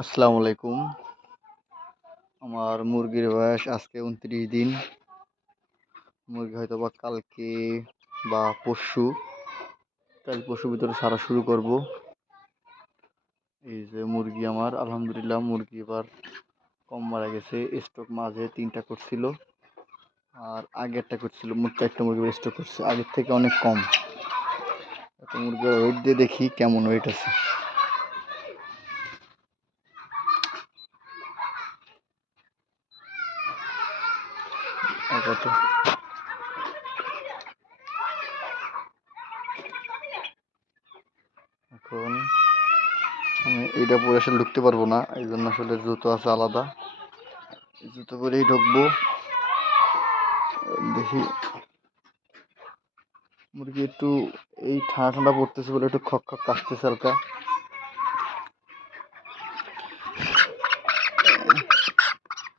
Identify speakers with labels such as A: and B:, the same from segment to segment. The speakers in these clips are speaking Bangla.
A: আসসালামু আলাইকুম। আমার মুরগির বয়স আজকে উনত্রিশ দিন। মুরগি হয়তো বা কালকে বা পরশু, কাল পরশুর ভিতরে সারা শুরু করব। এই যে মুরগি আমার, আলহামদুলিল্লাহ মুরগি এবার কম মারা গেছে স্টক মাঝে তিনটা করছিল। আর আগে একটা করছিল, মোট চারটা মুরগি স্টক করছে, আগের থেকে অনেক কম। এত মুরগির ওয়েট দিয়ে দেখি কেমন ওয়েট আছে। এখন আমি এইটা পরে আসলে ঢুকতে পারব না এই জন্য আসলে জুতো আছে আলাদা। জুতো পরেই ঢুকবো। দেখি মুরগি একটু এই ঠান্ডা ঠান্ডা পড়তেছে বলে একটু খক খক কাশতেছে হালকা।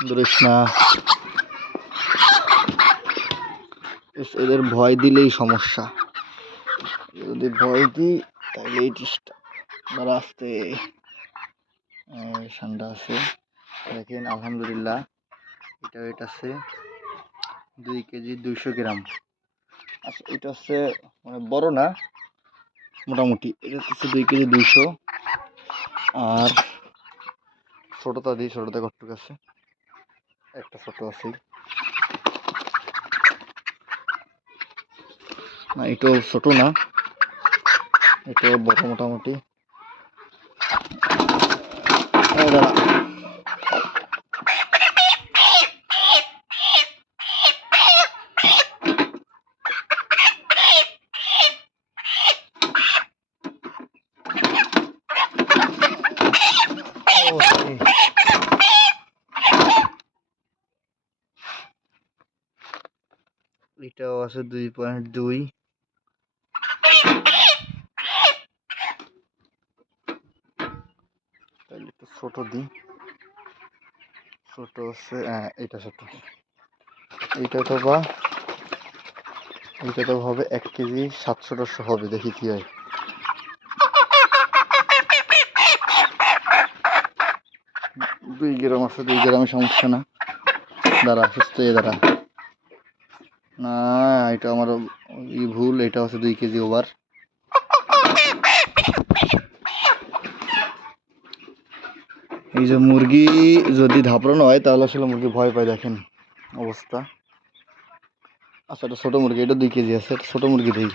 A: ধরিস না এদের ভয় দিলেই সমস্যা। যদি ভয় দিই, তাহলে এই টিসটা ধরো আসতে ঠান্ডা আছে। দেখেন, আলহামদুলিল্লাহ, এটা ওয়েট আছে দুই কেজি দুইশো গ্রাম। আচ্ছা এটা হচ্ছে মানে বড় না, মোটামুটি। এটা হচ্ছে দুই কেজি দুইশো। আর ছোটোটা দিই, ছোটোটা কটটুক আছে? একটা ছোটো আছে। না এটাও ছোট না। এটাও বড় মোটামুটি। এটাও আছে দুই পয়েন্ট দুই তাহলে একটু ছোট দিই ছোট হচ্ছে হ্যাঁ এটা ছোট। এইটা তো বা, এইটা তো হবে এক কেজি সাতশো টাতশো হবে, দেখি কি হয়। দুই গ্রাম আছে, দুই গ্রামে সমস্যা না। দাঁড়া, সুস্থ দাঁড়া। না, এটা আমার ভুল, এটা হচ্ছে দুই কেজি ওভার। এই যে মুরগি যদি ধাপড়ানো হয়, তাহলে আসলে মুরগি ভয় পায়, দেখেন অবস্থা। আচ্ছা এটা ছোটো মুরগি, এটা দুই কেজি আছে, এটা ছোটো মুরগি দিই।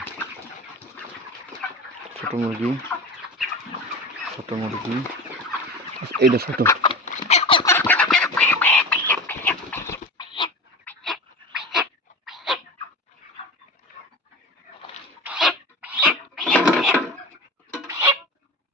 A: ছোটো মুরগি ছোটো মুরগি। এটা এইটা ছোটো।